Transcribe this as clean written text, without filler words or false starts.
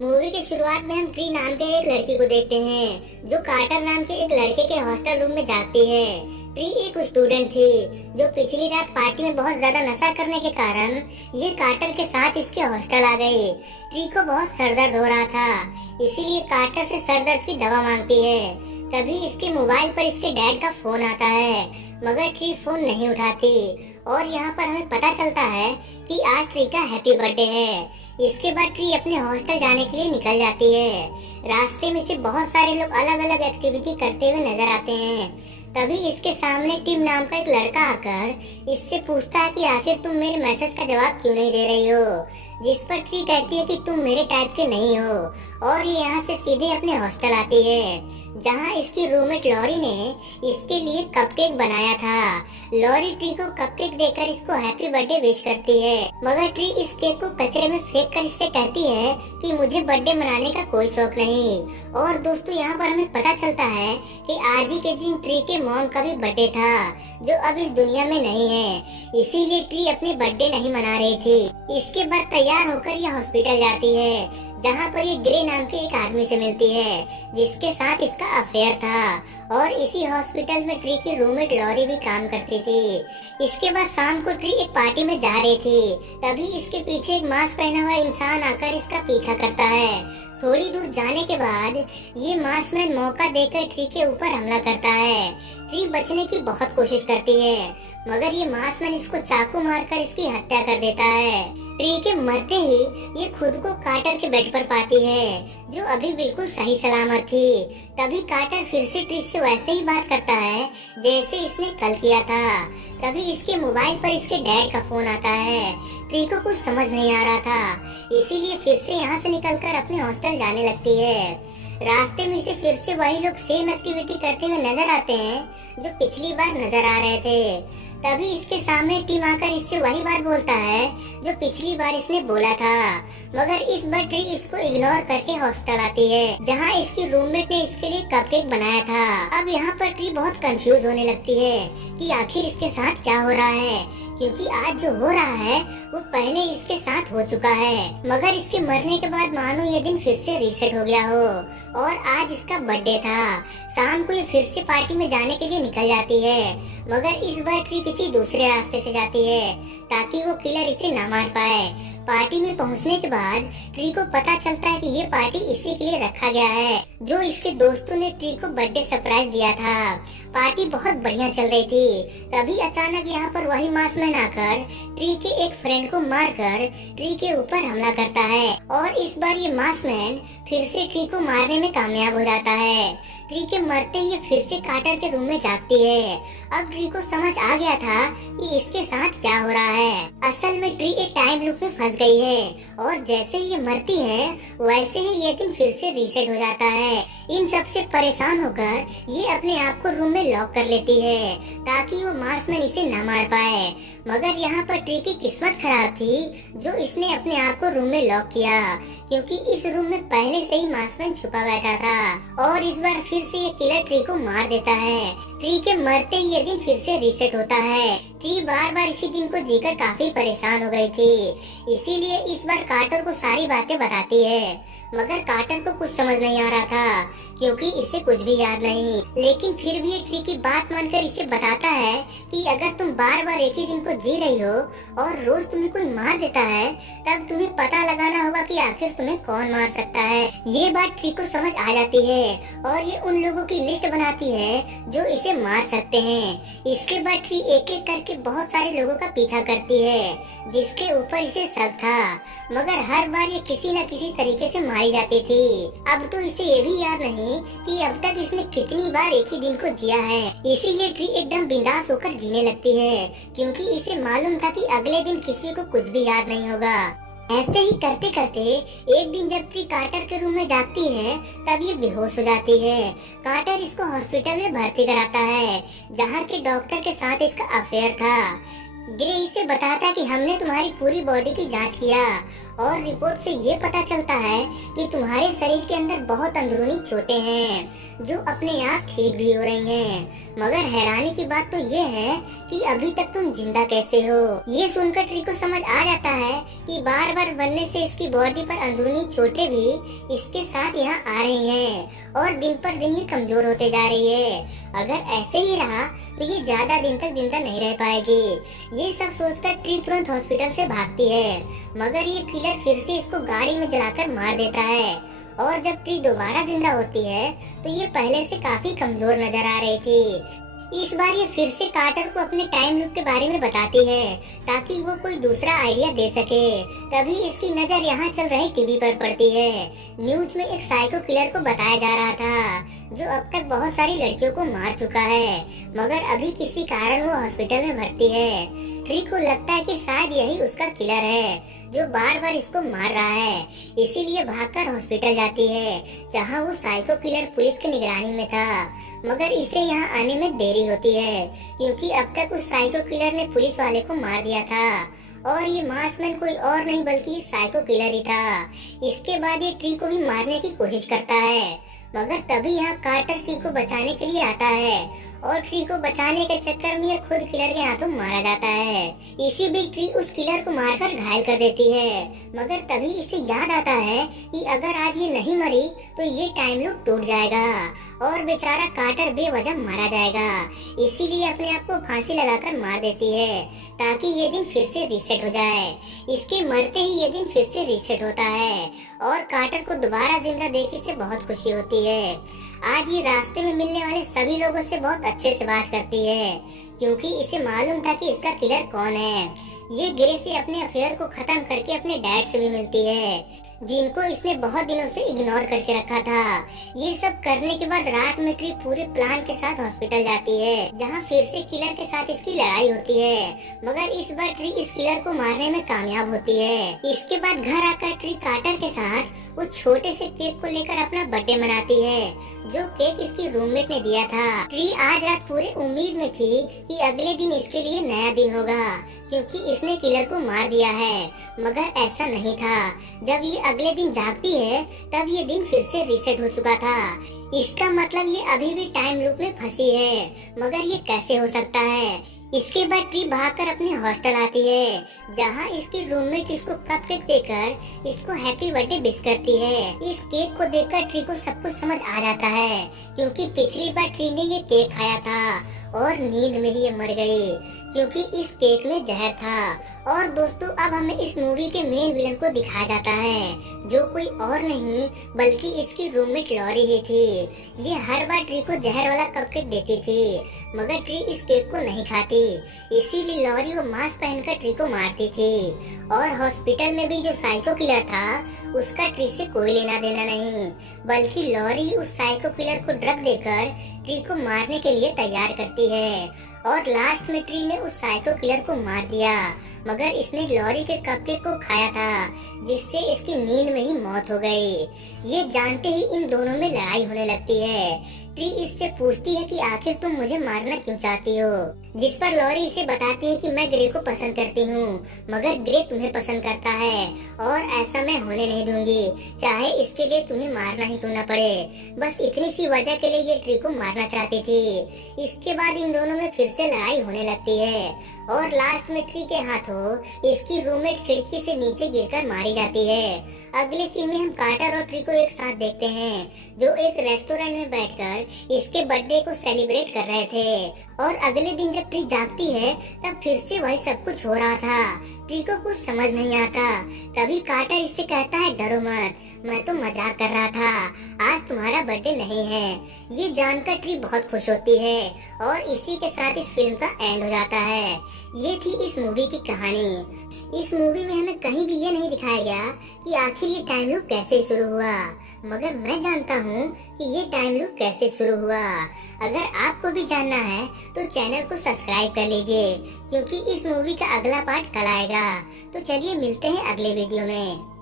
Movie की शुरुआत में हम ट्री नाम के एक लड़की को देखते हैं जो कार्टर नाम के एक लड़के के हॉस्टल रूम में जाती है। ट्री एक स्टूडेंट थी जो पिछली रात पार्टी में बहुत ज्यादा नशा करने के कारण ये कार्टर के साथ इसके हॉस्टल आ गई। ट्री को बहुत सरदर्द हो रहा था, इसीलिए कार्टर से सरदर्द की दवा मांगती है। तभी इसके मोबाइल पर इसके डैड का फोन आता है, मगर ट्री फोन नहीं उठाती और यहाँ पर हमें पता चलता है कि आज ट्री का हैप्पी बर्थडे है। इसके बाद ट्री अपने हॉस्टल जाने के लिए निकल जाती है। रास्ते में से बहुत सारे लोग अलग अलग एक्टिविटी करते हुए नजर आते हैं। तभी इसके सामने टिम नाम का एक लड़का आकर इससे पूछता है कि आखिर तुम मेरे मैसेज का जवाब क्यों नहीं दे रही हो, जिस पर ट्री कहती है कि तुम मेरे टाइप के नहीं हो और ये यहाँ से सीधे अपने हॉस्टल आती है जहाँ इसकी रूममेट लॉरी ने इसके लिए कपकेक बनाया था। लॉरी ट्री को कपकेक देकर इसको हैप्पी बर्थडे विश करती है, मगर ट्री इस केक को कचरे में फेंक कर इससे कहती है कि मुझे बर्थडे मनाने का कोई शौक नहीं। और दोस्तों यहाँ पर हमें पता चलता है कि आज ही के दिन ट्री के मॉम का भी बर्थडे था जो अब इस दुनिया में नहीं है, इसीलिए ट्री अपने बर्थडे नहीं मना रही थी। इसके बाद तैयार होकर यह हॉस्पिटल जाती है जहाँ पर ये ग्रे नाम के एक आदमी से मिलती है जिसके साथ इसका अफेयर था और इसी हॉस्पिटल में ट्री की रूममेट लॉरी भी काम करती थी। इसके बाद शाम को ट्री एक पार्टी में जा रही थी, तभी इसके पीछे एक मास्क पहना हुआ इंसान आकर इसका पीछा करता है। थोड़ी दूर जाने के बाद ये मास्कमैन मौका देकर ट्री के ऊपर हमला करता है। ट्री बचने की बहुत कोशिश करती है, मगर ये मास्कमैन इसको चाकू मारकर इसकी हत्या कर देता है। ट्री के मरते ही ये खुद को कार्टर के बेड पर पाती है जो अभी बिल्कुल सही सलामत थी। तभी कार्टर फिर से ट्री से वैसे ही बात करता है जैसे इसने कल किया था। तभी इसके मोबाइल पर इसके डैड का फोन आता है। ट्री को कुछ समझ नहीं आ रहा था, इसीलिए फिर से यहाँ से निकलकर अपने हॉस्टल जाने लगती है। रास्ते में से फिर से वही लोग सेम एक्टिविटी करते हुए नजर आते हैं जो पिछली बार नजर आ रहे थे। तभी इसके सामने टीम आकर इससे वही बात बोलता है जो पिछली बार इसने बोला था, मगर इस बार ट्री इसको इग्नोर करके हॉस्टल आती है जहां इसकी रूममेट ने इसके लिए कपकेक बनाया था। अब यहाँ पर ट्री बहुत कंफ्यूज होने लगती है कि आखिर इसके साथ क्या हो रहा है, क्योंकि आज जो हो रहा है वो पहले इसके साथ हो चुका है, मगर इसके मरने के बाद मानो ये दिन फिर से रीसेट हो गया हो और आज इसका बर्थडे था। शाम को ये फिर से पार्टी में जाने के लिए निकल जाती है, मगर इस बार ट्री किसी दूसरे रास्ते से जाती है ताकि वो किलर इसे ना मार पाए। पार्टी में पहुंचने के बाद ट्री को पता चलता है कि ये पार्टी इसी के लिए रखा गया है जो इसके दोस्तों ने ट्री को बर्थडे सरप्राइज दिया था। पार्टी बहुत बढ़िया चल रही थी, तभी अचानक यहाँ पर वही मास्कमैन आकर ट्री के एक फ्रेंड को मारकर ट्री के ऊपर हमला करता है और इस बार ये मास्कमैन फिर से ट्री को मारने में कामयाब हो जाता है। ट्री के मरते ही फिर से कार्टर के रूम में जागती है। अब ट्री को समझ आ गया था कि इसके साथ क्या हो रहा है। असल में ट्री एक टाइम लूप में फंस गई है और जैसे ये मरती है वैसे ही ये दिन फिर से रीसेट हो जाता है। इन सब से परेशान होकर ये अपने आप को रूम में लॉक कर लेती है ताकि वो मास्कमैन इसे न मार पाए, मगर यहाँ पर ट्री की किस्मत खराब थी जो इसने अपने आप को रूम में लॉक किया, क्योंकि इस रूम में पहले से ही मास्कमैन छुपा बैठा था और इस बार फिर से ये किलर ट्री को मार देता है। ट्री के मरते ही ये दिन फिर से रीसेट होता है। ट्री बार बार इसी दिन को जीकर काफी परेशान हो गई थी, इसीलिए इस बार कार्टर को सारी बातें बताती है, मगर कार्टर को कुछ समझ नहीं आ रहा था क्योंकि इसे कुछ भी याद नहीं। लेकिन फिर भी ये ट्री की बात मानकर इसे बताता है कि अगर तुम बार बार एक ही दिन को जी रही हो और रोज तुम्हें कोई मार देता है तब तुम्हें पता लगाना होगा कि आखिर तुम्हें कौन मार सकता है। ये बात ट्री को समझ आ जाती है और ये उन लोगों की लिस्ट बनाती है जो इसे मार सकते हैं। इसके बाद ट्री एक एक करके बहुत सारे लोगों का पीछा करती है जिसके ऊपर इसे शक था, मगर हर बार ये किसी न किसी तरीके से मारी जाती थी। अब तो इसे ये भी याद नहीं कि अब तक इसने कितनी बार एक ही दिन को जिया है, इसीलिए ट्री एकदम बिंदास होकर जीने लगती है क्योंकि इसे मालूम था कि अगले दिन किसी को कुछ भी याद नहीं होगा। ऐसे ही करते करते एक दिन जब ट्री कार्टर के रूम में जागती है तब ये बेहोश हो जाती है। कार्टर इसको हॉस्पिटल में भर्ती कराता है जहाँ के डॉक्टर के साथ इसका अफेयर था। ग्रे इसे बताता कि हमने तुम्हारी पूरी बॉडी की जांच किया और रिपोर्ट से ये पता चलता है कि तुम्हारे शरीर के अंदर बहुत अंदरूनी चोटें हैं जो अपने आप ठीक भी हो रही हैं। मगर हैरानी की बात तो ये है कि अभी तक तुम जिंदा कैसे हो। ये सुनकर ट्री को समझ आ जाता है कि बार बार बनने से इसकी बॉडी पर अंदरूनी चोटें भी इसके साथ यहाँ आ रही हैं और दिन पर दिन ये कमजोर होते जा रही है। अगर ऐसे ही रहा तो ये ज्यादा दिन तक जिंदा नहीं रह पाएगी। ये सब सोचकर ट्री तुरंत हॉस्पिटल से भागती है, मगर ये किलर फिर से इसको गाड़ी में जलाकर मार देता है। और जब ट्री दोबारा जिंदा होती है तो ये पहले से काफी कमजोर नजर आ रही थी। इस बार ये फिर से कार्टर को अपने टाइम लूप के बारे में बताती है ताकि वो कोई दूसरा आइडिया दे सके। तभी इसकी नजर यहाँ चल रही टीवी पर पड़ती है। न्यूज में एक साइको किलर को बताया जा रहा था जो अब तक बहुत सारी लड़कियों को मार चुका है, मगर अभी किसी कारण वो हॉस्पिटल में भर्ती है। ट्री को लगता है कि शायद यही उसका किलर है जो बार बार इसको मार रहा है, इसीलिए भागकर हॉस्पिटल जाती है जहाँ वो साइको किलर पुलिस की निगरानी में था। मगर इसे यहाँ आने में देरी होती है क्योंकि अब तक उस साइको किलर ने पुलिस वाले को मार दिया था और ये मासमैन कोई और नहीं बल्कि साइको किलर ही था। इसके बाद ये ट्री को भी मारने की कोशिश करता है, मगर तभी यहाँ कार्टर ट्री को बचाने के लिए आता है और ट्री को बचाने के चक्कर में ये खुद किलर के हाथों मारा जाता है। इसी बीच ट्री उस किलर को मारकर घायल कर देती है, मगर तभी इसे याद आता है कि अगर आज ये नहीं मरी तो ये टाइम लूप टूट जाएगा और बेचारा कार्टर बेवजह मारा जाएगा। इसीलिए अपने आप को फांसी लगाकर मार देती है ताकि ये दिन फिर से रीसेट हो जाए। इसके मरते ही ये दिन फिर से रीसेट होता है और कार्टर को दोबारा जिंदा देखने से बहुत खुशी होती है। आज ये रास्ते में मिलने वाले सभी लोगों से बहुत अच्छे से बात करती है क्योंकि इसे मालूम था कि इसका किलर कौन है। ये ग्रे से अपने अफेयर को खत्म करके अपने डैड से भी मिलती है जिनको इसने बहुत दिनों से इग्नोर करके रखा था। ये सब करने के बाद रात में ट्री पूरे प्लान के साथ हॉस्पिटल जाती है जहाँ फिर से किलर के साथ इसकी लड़ाई होती है, मगर इस बार ट्री इस किलर को मारने में कामयाब होती है। इसके बाद घर आकर ट्री कार्टर के साथ उस छोटे से केक को लेकर अपना बर्थडे मनाती है जो केक इसकी रूममेट ने दिया था। ट्री आज रात पूरे उम्मीद में थी कि अगले दिन इसके लिए नया दिन होगा क्योंकि इसने किलर को मार दिया है, मगर ऐसा नहीं था। जब ये अगले दिन जागती है तब ये दिन फिर से रीसेट हो चुका था। इसका मतलब ये अभी भी टाइम लूप में फंसी है, मगर ये कैसे हो सकता है। इसके बाद ट्री भागकर अपने हॉस्टल आती है जहाँ इसकी रूममेट इसको कपकेक देकर इसको हैप्पी बर्थडे विश करती है। इस केक को देखकर ट्री को सब कुछ समझ आ जाता है क्योंकि पिछली बार ट्री ने ये केक खाया था और नींद में ही ये मर गई क्योंकि इस केक में जहर था। और दोस्तों अब हमें इस मूवी के मेन विलन को दिखाया जाता है जो कोई और नहीं बल्कि इसकी रूममेट लॉरी ही थी। ये हर बार ट्री को जहर वाला कपकेक देती थी मगर ट्री इस केक को नहीं खाती, इसीलिए लॉरी वो मास्क पहनकर ट्री को मारती थी। और हॉस्पिटल में भी जो साइको किलर था उसका ट्री से कोई लेना देना नहीं, बल्कि लॉरी उस साइको किलर को ड्रग देकर ट्री को मारने के लिए तैयार करती है। और लास्ट में ट्री ने उस साइको किलर को मार दिया, मगर इसने लॉरी के कपकेक को खाया था जिससे इसकी नींद में ही मौत हो गई। ये जानते ही इन दोनों में लड़ाई होने लगती है। ट्री इससे पूछती है कि आखिर तुम मुझे मारना क्यों चाहती हो, जिस पर लॉरी इसे बताती है कि मैं ग्रे को पसंद करती हूँ मगर ग्रे तुम्हें पसंद करता है और ऐसा मैं होने नहीं दूंगी, चाहे इसके लिए तुम्हें मारना ही क्यों न पड़े। बस इतनी सी वजह के लिए ये ट्री को मारना चाहती थी। इसके बाद इन दोनों में फिर से लड़ाई होने लगती है और लास्ट में ट्री के हाथों इसकी रूममेट खिड़की से नीचे गिरकर मारी जाती है। अगले सीन में हम कार्टर और ट्री को एक साथ देखते हैं जो एक रेस्टोरेंट में बैठकर इसके बर्थडे को सेलिब्रेट कर रहे थे। और अगले दिन जब ट्री जागती है तब फिर से वही सब कुछ हो रहा था। ट्री को कुछ समझ नहीं आता। तभी कार्टर इससे कहता है डरो मत, मैं तो मजाक कर रहा था, आज तुम्हारा बर्थडे नहीं है। ये जानकर ट्री बहुत खुश होती है और इसी के साथ इस फिल्म का एंड हो जाता है। ये थी इस मूवी की कहानी। इस मूवी में हमें कहीं भी ये नहीं दिखाया गया कि आखिर ये टाइम लूप कैसे शुरू हुआ, मगर मैं जानता हूँ कि ये टाइम लूप कैसे शुरू हुआ। अगर आपको भी जानना है तो चैनल को सब्सक्राइब कर लीजिए क्योंकि इस मूवी का अगला पार्ट कल आएगा। तो चलिए मिलते हैं अगले वीडियो में।